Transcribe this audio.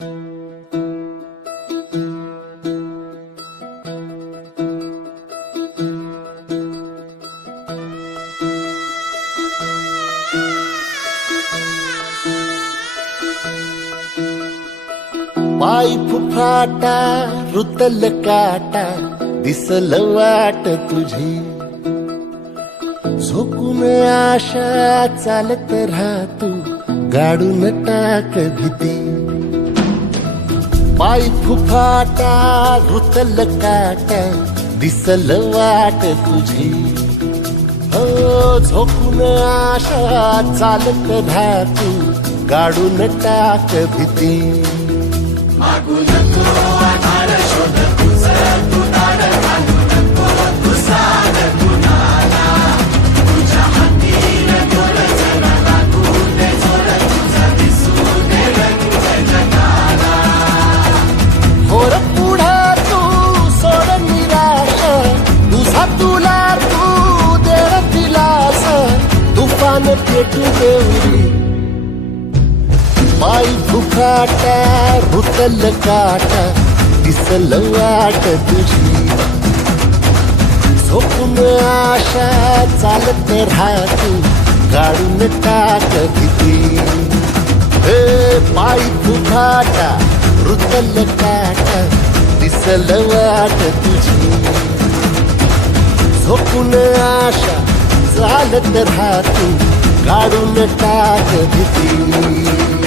pipe फाटा रुतल काटा दिसल वाट तुझी झोकून आशा चालत राहतू गाडून टाक भीती पाईप फाटा रुतल काटा दिसल वाट तुझी हो झोकून आशा चालत राहतू गाडून टाक भीती मागू नको आधार शोध तुझं तू दाड घालू नको तू साध कुणाला तुझ्या हातीन तोर जरा लागू दे जोर तुझा दिसू दे रंग जगाला होर पुढे तू सोड निराश तुझा तुला तू देव दिलास तुफान पेटू देवरी पाईप फाटा रुतल काटा दिसल वाट तुझी झोपून आशा चालत राहतू गाडून टाक भीती पाईप फाटा रुतल काटा दिसल वाट तुझी झोपून आशा चालत राहतू गाडून टाक भीती